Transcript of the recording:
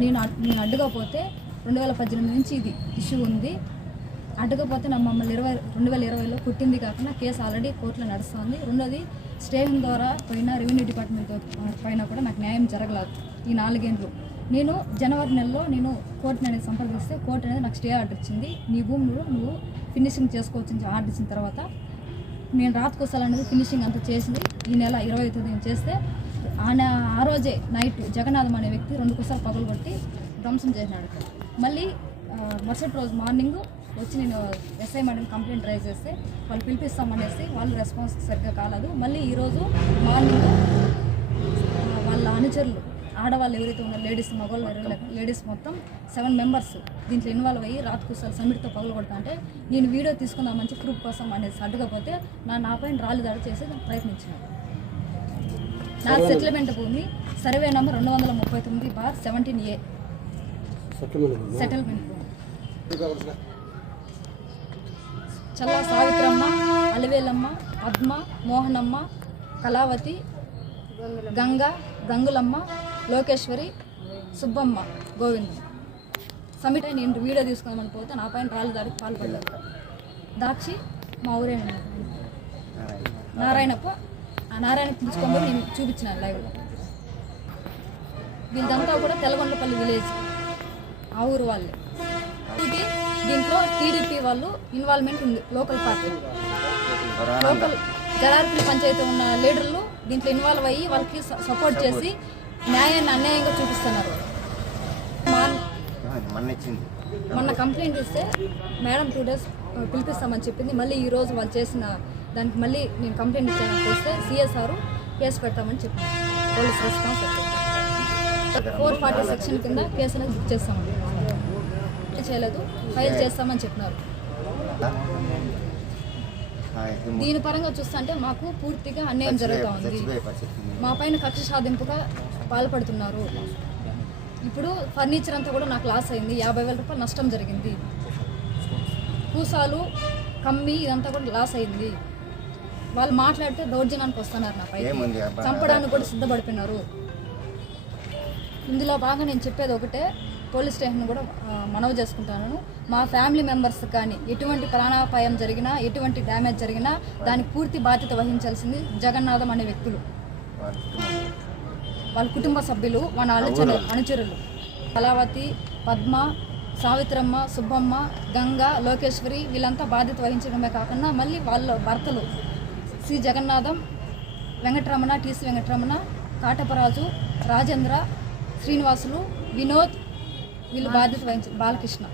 నేను అడ్- నేను అడ్డుకపోతే రెండు వేల పద్దెనిమిది నుంచి ఇది ఇష్యూ ఉంది. అడ్డుకపోతే నా మమ్మల్ని ఇరవై రెండు వేల ఇరవైలో పుట్టింది కాకుండా కేసు ఆల్రెడీ కోర్టులో నడుస్తుంది. రెండోది స్టేషన్ ద్వారా పోయినా రెవెన్యూ డిపార్ట్మెంట్ పైన కూడా నాకు న్యాయం జరగలేదు ఈ నాలుగేండ్లు. నేను జనవరి నెలలో నేను కోర్టుని అనేది సంప్రదిస్తే కోర్టు అనేది నాకు స్టే ఆర్డర్ ఇచ్చింది. నీ భూమిలో నువ్వు ఫినిషింగ్ చేసుకోవచ్చు ఆర్డర్ ఇచ్చిన తర్వాత నేను రాతకోసాలు అనేది ఫినిషింగ్ అంతా చేసింది. ఈ నెల ఇరవై తేదీ చేస్తే ఆయన ఆ రోజే నైట్ జగన్నాథం అనే వ్యక్తి రెండు కుసాలు పగలు కొట్టి ధ్వంసం చేసినాడు మళ్ళీ మరుసటి రోజు మార్నింగ్ వచ్చి నేను ఎస్ఐ మేడం కంప్లైంట్ రైజ్ చేస్తే వాళ్ళు పిలిపిస్తామనేసి వాళ్ళు రెస్పాన్స్ సరిగ్గా కాలేదు. మళ్ళీ ఈరోజు మార్నింగ్ వాళ్ళ అనుచరులు ఆడవాళ్ళు ఎవరైతే ఉన్నారో లేడీస్ మగవాళ్ళు లేడీస్ మొత్తం సెవెన్ మెంబర్స్ దీంట్లో ఇన్వాల్వ్ అయ్యి రాత్ కుసాలు సమిట్తో పగలు కొడతా అంటే నేను వీడియో తీసుకుందాం మంచి ప్రూఫ్ కోసం అనేసి అడ్డుకపోతే నా నా పైన రాళ్ళు దాడి చేసి ప్రయత్నించినాను నా సెటిల్మెంట్ భూమి సర్వే నెంబర్ రెండు వందల ముప్పై తొమ్మిది బార్ సెవెంటీన్ ఏ సెటిల్మెంట్ భూమి? చల్లా సావిత్రమ్మ అలివేలమ్మ పద్మ మోహనమ్మ కళావతి గంగ గంగులమ్మ లోకేశ్వరి సుబ్బమ్మ గోవింద్. సమిట్ నేను వీడియో తీసుకుందామని పోతే నా పైన రాళ్ళు దాడికి పాల్పడ్డారు. దాక్షి మా ఊరే నారాయణప్ప నారాయణ పిలుచుకొని నేను చూపించిన లైవ్లో వీళ్ళంతా కూడా తెలగొండపల్లి విలేజ్ ఆ ఊరు వాళ్ళే. ఇది దీంట్లో టీడీపీ వాళ్ళు ఇన్వాల్వ్మెంట్ ఉంది local party local Jalarpalli panchayat ఉన్న లీడర్లు దీంట్లో ఇన్వాల్వ్ అయ్యి వాళ్ళకి సపోర్ట్ చేసి న్యాయాన్ని అన్యాయంగా చూపిస్తున్నారు. మొన్న ఇచ్చింది మొన్న కంప్లైంట్ ఇస్తే మేడం టూ డేస్ పిలిపిస్తామని చెప్పింది. మళ్ళీ ఈ రోజు వాళ్ళు చేసిన దానికి మళ్ళీ నేను కంప్లైంట్ ఇచ్చాను వస్తే సిఎస్ఆర్ కేసు పెడతామని చెప్పింది police response four forty section కింద కేసు అనేది బుక్ చేస్తామని చేయలేదు. ఫైల్ చేస్తామని చెప్పినారు. దీని పరంగా చూస్తుంటే మాకు పూర్తిగా అన్యాయం జరుగుతూ ఉంది. మా పైన కక్ష సాధింపుగా పాల్పడుతున్నారు. ఇప్పుడు ఫర్నిచర్ అంతా కూడా నాకు లాస్ అయింది. యాభై వేల రూపాయలు నష్టం జరిగింది. పూసాలు కమ్మి ఇదంతా కూడా లాస్ అయింది. వాళ్ళు మాట్లాడితే దౌర్జన్యానికి వస్తున్నారు నా పైకి. ఏముంది అబ్బా? చంపడానికి కూడా సిద్ధపడిపోయినారు. ఇందులో బాగా నేను చెప్పేది ఒకటే పోలీస్ స్టేషన్ కూడా మనవి చేసుకుంటాను. మా ఫ్యామిలీ మెంబర్స్ కానీ ఎటువంటి ప్రాణాపాయం జరిగినా ఎటువంటి డ్యామేజ్ జరిగినా దానికి పూర్తి బాధ్యత వహించాల్సింది జగన్నాథం అనే వ్యక్తులు. వాళ్ళ కుటుంబం. సభ్యులు మన అనుచరు అనుచరులు. కళావతి పద్మ సావిత్రమ్మ సుబ్బమ్మ గంగ లోకేశ్వరి వీళ్ళంతా బాధ్యత వహించడమే కాకుండా మళ్ళీ వాళ్ళ భర్తలు సి. జగన్నాథం వెంకటరమణ టీసీ వెంకటరమణ కాటపరాజు రాజేంద్ర శ్రీనివాసులు వినోద్ వీళ్ళు బాధ్యత వహించారు బాలకృష్ణ.